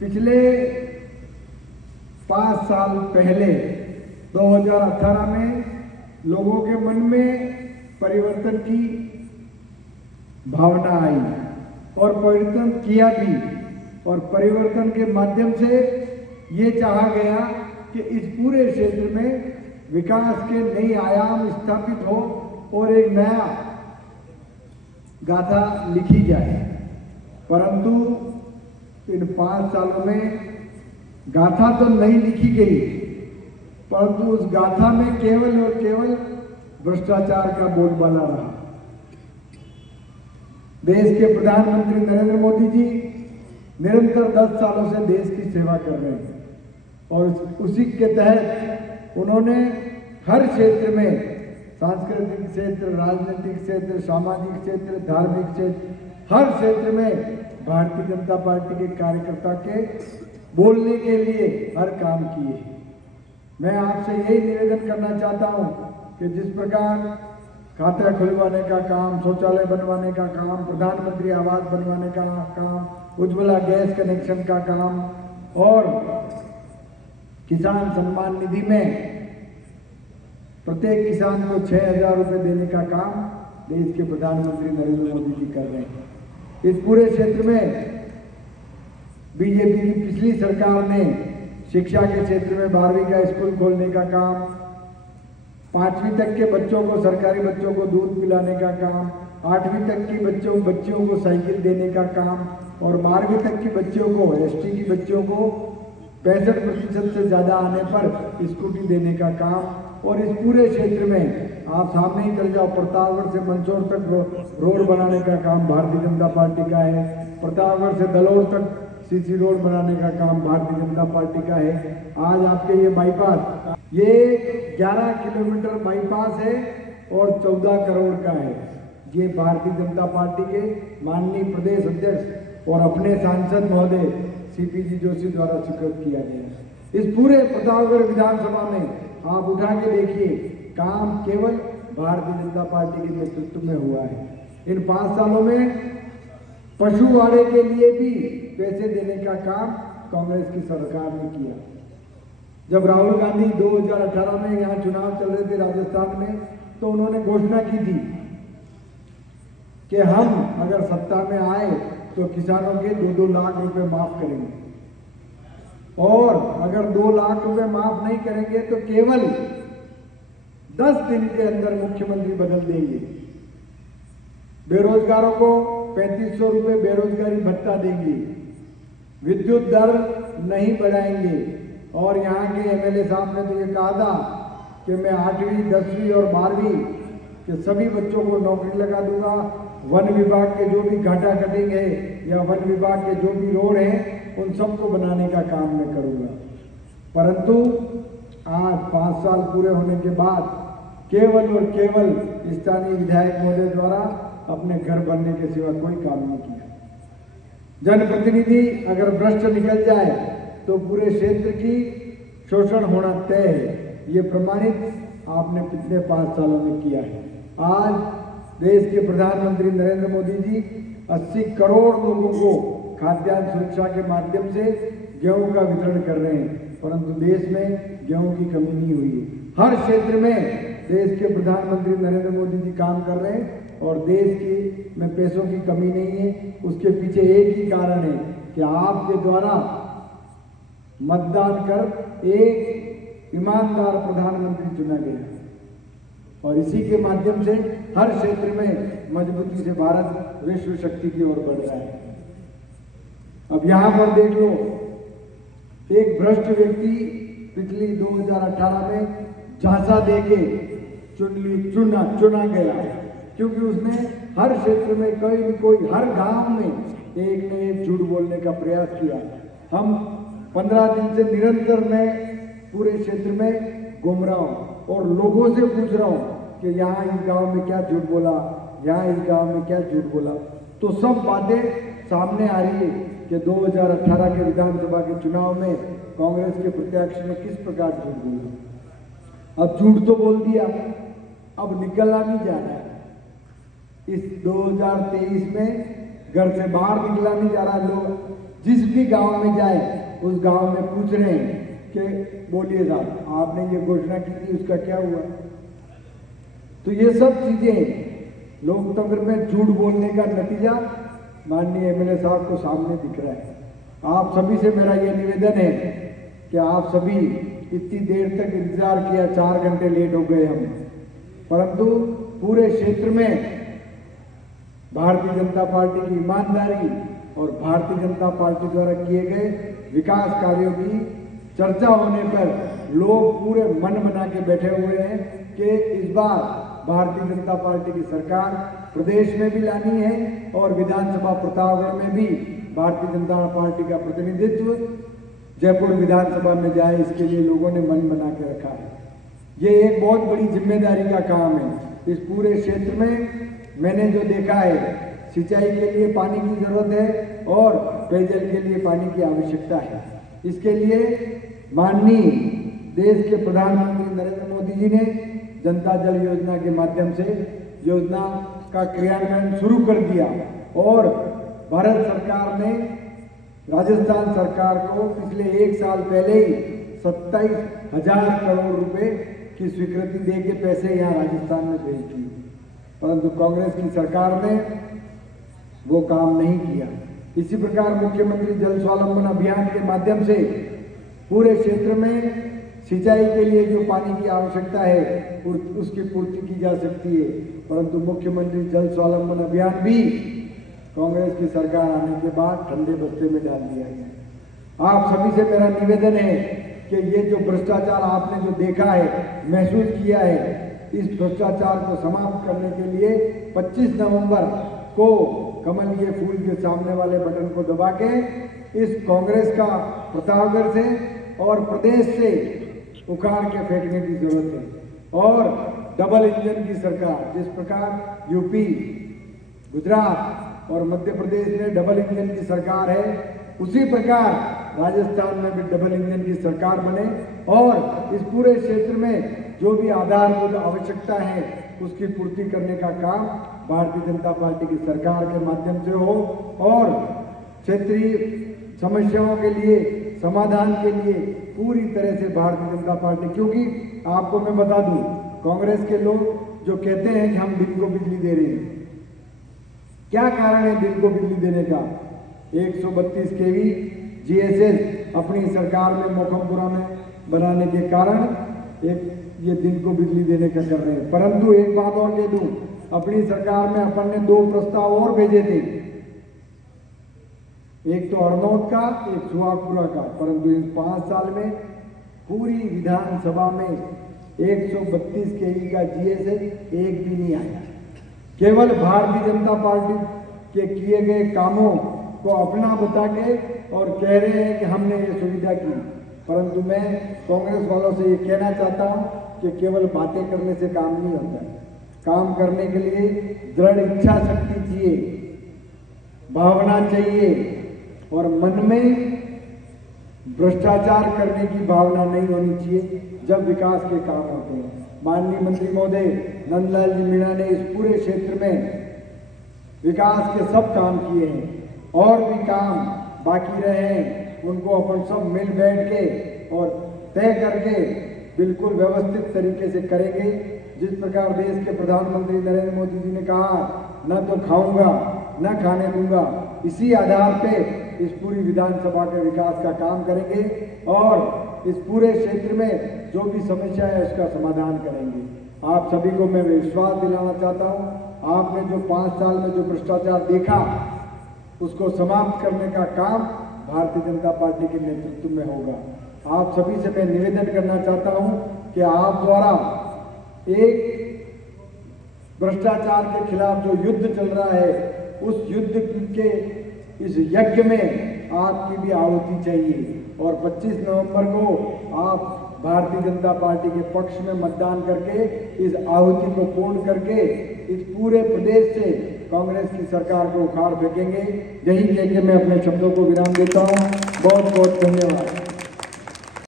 पिछले 5 साल पहले 2018 में लोगों के मन में परिवर्तन की भावना आई और परिवर्तन किया भी, और परिवर्तन के माध्यम से ये चाहा गया कि इस पूरे क्षेत्र में विकास के नई आयाम स्थापित हो और एक नया गाथा लिखी जाए। परंतु इन 5 सालों में गाथा तो नहीं लिखी गई, परंतु उस गाथा में केवल और केवल भ्रष्टाचार का बोलबाला रहा। देश के प्रधानमंत्री नरेंद्र मोदी जी निरंतर 10 सालों से देश की सेवा कर रहे हैं और उसी के तहत उन्होंने हर क्षेत्र में, सांस्कृतिक क्षेत्र, राजनीतिक क्षेत्र, सामाजिक क्षेत्र, धार्मिक क्षेत्र, हर क्षेत्र में भारतीय जनता पार्टी के कार्यकर्ता के बोलने के लिए हर काम किए। मैं आपसे यही निवेदन करना चाहता हूं कि जिस प्रकार खाता खुलवाने का काम, शौचालय बनवाने का काम, प्रधानमंत्री आवास बनवाने का काम, उज्ज्वला गैस कनेक्शन का काम और किसान सम्मान निधि में प्रत्येक किसान को 6,000 रुपये देने का काम देश के प्रधानमंत्री नरेंद्र मोदी जी कर रहे हैं। इस पूरे क्षेत्र में बीजेपी की पिछली सरकार ने शिक्षा के क्षेत्र में 12वीं का स्कूल खोलने का काम, 5वीं तक के बच्चों को, सरकारी बच्चों को दूध पिलाने का काम, 8वीं तक की बच्चों को साइकिल देने का काम और 12वीं तक की बच्चों को, एसटी की बच्चों को 65% से ज़्यादा आने पर स्कूटी देने का काम। और इस पूरे क्षेत्र में आप सामने ही चल जाओ, प्रतापगढ़ से मंदसौर तक रोड बनाने का काम भारतीय जनता पार्टी का है, प्रतापगढ़ से दलोर तक सीसी रोड बनाने का काम भारतीय जनता पार्टी का है। आज आपके ये बाईपास, ये 11 किलोमीटर बाईपास है और 14 करोड़ का है। ये भारतीय जनता पार्टी के माननीय प्रदेश अध्यक्ष और अपने सांसद महोदय सीपी जोशी द्वारा स्वीकृत किया गया। इस पूरे प्रतापगढ़ विधानसभा में आप उठा के देखिए, काम केवल भारतीय जनता पार्टी के नेतृत्व में हुआ है। इन 5 सालों में पशुवाड़े के लिए भी पैसे देने का काम कांग्रेस की सरकार ने किया। जब राहुल गांधी 2018 में यहाँ चुनाव चल रहे थे राजस्थान में, तो उन्होंने घोषणा की थी कि हम अगर सत्ता में आए तो किसानों के 2-2 लाख रुपए माफ करेंगे, और अगर 2 लाख रुपए माफ नहीं करेंगे तो केवल 10 दिन के अंदर मुख्यमंत्री बदल देंगे। बेरोजगारों को 3500 रुपए बेरोजगारी भत्ता देंगे, विद्युत दर नहीं बढ़ाएंगे। और यहाँ के एमएलए साहब ने तो ये कहा था कि मैं 8वीं, 10वीं और 12वीं के सभी बच्चों को नौकरी लगा दूंगा, वन विभाग के जो भी घाटा कटिंग है या वन विभाग के जो भी रोड हैं उन सबको बनाने का काम मैं करूंगा। परंतु आज 5 साल पूरे होने के बाद केवल और केवल स्थानीय विधायक महोदय द्वारा अपने घर बनने के सिवा कोई काम नहीं किया। जनप्रतिनिधि अगर भ्रष्ट निकल जाए तो पूरे क्षेत्र की शोषण होना तय है। ये प्रमाणित आपने पिछले 5 सालों में किया है। आज देश के प्रधानमंत्री नरेंद्र मोदी जी 80 करोड़ लोगों को खाद्यान्न सुरक्षा के माध्यम से गेहूं का वितरण कर रहे हैं, परंतु देश में गेहूं की कमी नहीं हुई है। हर क्षेत्र में देश के प्रधानमंत्री नरेंद्र मोदी जी काम कर रहे हैं और देश में पैसों की कमी नहीं है। उसके पीछे एक ही कारण है कि आपके द्वारा मतदान कर एक ईमानदार प्रधानमंत्री चुना गया, और इसी के माध्यम से हर क्षेत्र में मजबूती से भारत विश्व शक्ति की ओर बढ़ रहा है। अब यहाँ पर देख लो, एक भ्रष्ट व्यक्ति पिछली 2018 में झांसा देके चुना गया, क्योंकि उसने हर क्षेत्र में कोई हर गांव में एक न एक झूठ बोलने का प्रयास किया। हम 15 दिन से निरंतर मैं पूरे क्षेत्र में घूम रहा हूँ और लोगों से पूछ रहा हूँ कि यहाँ इस गांव में क्या झूठ बोला, यहाँ इस गांव में क्या झूठ बोला। तो सब बातें सामने आ रही है कि 2018 के विधानसभा के चुनाव में कांग्रेस के प्रत्याशी ने किस प्रकार झूठ बोला। अब झूठ तो बोल दिया, अब निकलना नहीं जा रहा है। इस 2023 में घर से बाहर निकला नहीं जा रहा। लोग जिस भी गांव में जाए उस गांव में पूछ रहे हैं कि बोलिए साहब, आपने ये घोषणा की थी, उसका क्या हुआ। तो ये सब चीजें लोकतंत्र में झूठ बोलने का नतीजा माननीय एमएलए साहब को सामने दिख रहा है। आप सभी से मेरा ये निवेदन है कि आप सभी इतनी देर तक इंतजार किया, 4 घंटे लेट हो गए हम, परंतु पूरे क्षेत्र में भारतीय जनता पार्टी की ईमानदारी और भारतीय जनता पार्टी द्वारा किए गए विकास कार्यों की चर्चा होने पर लोग पूरे मन बना के बैठे हुए हैं कि इस बार भारतीय जनता पार्टी की सरकार प्रदेश में भी लानी है और विधानसभा प्रतापगढ़ में भी भारतीय जनता पार्टी का प्रतिनिधित्व जयपुर विधानसभा में जाए, इसके लिए लोगों ने मन बना के रखा है। ये एक बहुत बड़ी जिम्मेदारी का काम है। इस पूरे क्षेत्र में मैंने जो देखा है, सिंचाई के लिए पानी की जरूरत है और पेयजल के लिए पानी की आवश्यकता है। इसके लिए माननीय देश के प्रधानमंत्री नरेंद्र मोदी जी ने जनता जल योजना के माध्यम से योजना का क्रियान्वयन शुरू कर दिया और भारत सरकार ने राजस्थान सरकार को पिछले 1 साल पहले ही 27,000 करोड़ रुपए की स्वीकृति दे के पैसे यहाँ राजस्थान में भेज दिए, परंतु कांग्रेस की सरकार ने वो काम नहीं किया। इसी प्रकार मुख्यमंत्री जल स्वावलंबन अभियान के माध्यम से पूरे क्षेत्र में सिंचाई के लिए जो पानी की आवश्यकता है उसकी पूर्ति की जा सकती है, परंतु मुख्यमंत्री जल स्वावलंबन अभियान भी कांग्रेस की सरकार आने के बाद ठंडे बस्ते में डाल दिया गया। आप सभी से मेरा निवेदन है कि ये जो भ्रष्टाचार आपने जो देखा है, महसूस किया है, इस भ्रष्टाचार को समाप्त करने के लिए 25 नवंबर को कमलीय फूल के सामने वाले बटन को दबा के इस कांग्रेस का प्रतापगढ़ से और प्रदेश से उखाड़ के फेंकने की जरूरत है। और डबल इंजन की सरकार, जिस प्रकार यूपी, गुजरात और मध्य प्रदेश में डबल इंजन की सरकार है, उसी प्रकार राजस्थान में भी डबल इंजन की सरकार बने और इस पूरे क्षेत्र में जो भी आधारभूत आवश्यकता है उसकी पूर्ति करने का काम भारतीय जनता पार्टी की सरकार के माध्यम से हो और क्षेत्रीय समस्याओं के लिए समाधान के लिए पूरी तरह से भारतीय जनता पार्टी, क्योंकि आपको मैं बता दूं, कांग्रेस के लोग जो कहते हैं कि हम दिन को बिजली दे रहे हैं, क्या कारण है दिन को बिजली देने का? 132 केवी जीएसएस अपनी सरकार में मोखमपुरा में बनाने के कारण ये दिन को बिजली देने का कर रहे हैं। परंतु एक बात और कह दूं, अपनी सरकार में अपन ने 2 प्रस्ताव और भेजे थे, एक तो हरनौत का, एक सुहागपुरा का, परंतु इन 5 साल में पूरी विधानसभा में 132 केवी का जीएसएस एक भी नहीं आया। केवल भारतीय जनता पार्टी के किए गए कामों को अपना बता के और कह रहे हैं कि हमने ये सुविधा की, परंतु मैं कांग्रेस वालों से ये कहना चाहता हूं कि केवल बातें करने से काम नहीं होता है। काम करने के लिए दृढ़ इच्छा शक्ति चाहिए, भावना चाहिए और मन में भ्रष्टाचार करने की भावना नहीं होनी चाहिए जब विकास के काम होते हैं। माननीय मंत्री महोदय नंदलाल जी मीणा ने इस पूरे क्षेत्र में विकास के सब काम किए हैं और भी काम बाकी रहे हैं, उनको अपन सब मिल बैठ के और तय करके बिल्कुल व्यवस्थित तरीके से करेंगे। जिस प्रकार देश के प्रधानमंत्री नरेंद्र मोदी जी ने कहा, न तो खाऊंगा न खाने दूंगा, इसी आधार पे इस पूरी विधानसभा के विकास का काम करेंगे और इस पूरे क्षेत्र में जो भी समस्या है उसका समाधान करेंगे। आप सभी को मैं विश्वास दिलाना चाहता हूं, आपने जो 5 साल में जो भ्रष्टाचार देखा उसको समाप्त करने का काम भारतीय जनता पार्टी के नेतृत्व में होगा। आप सभी से मैं निवेदन करना चाहता हूं कि आप द्वारा एक भ्रष्टाचार के खिलाफ जो युद्ध चल रहा है, उस युद्ध के इस यज्ञ में आपकी भी आहुति चाहिए और 25 नवंबर को आप भारतीय जनता पार्टी के पक्ष में मतदान करके इस आहुति को पूर्ण करके इस पूरे प्रदेश से कांग्रेस की सरकार को उखाड़ फेंकेंगे। यही कह के मैं अपने शब्दों को विराम देता हूं। बहुत बहुत धन्यवाद।